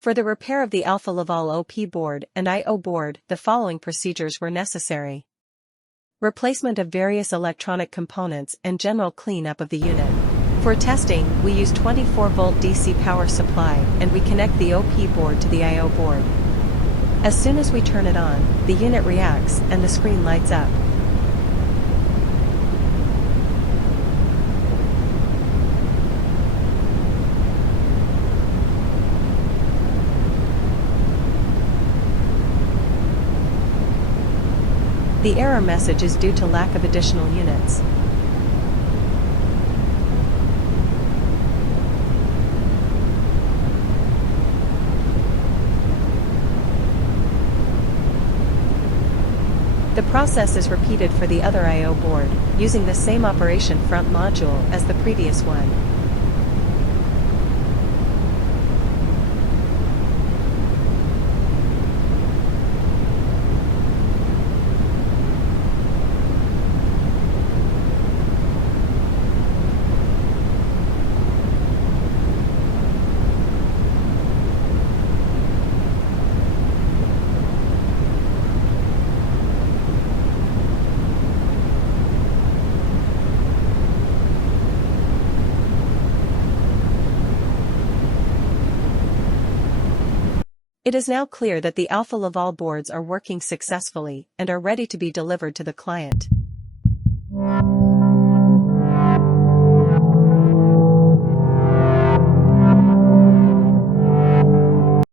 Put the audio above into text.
For the repair of the Alfa Laval OP board and I/O board, the following procedures were necessary. Replacement of various electronic components and general cleanup of the unit. For testing, we use 24-volt DC power supply and we connect the OP board to the I/O board. As soon as we turn it on, the unit reacts and the screen lights up. The error message is due to lack of additional units. The process is repeated for the other I/O board, using the same operation front module as the previous one. It is now clear that the Alfa Laval boards are working successfully and are ready to be delivered to the client.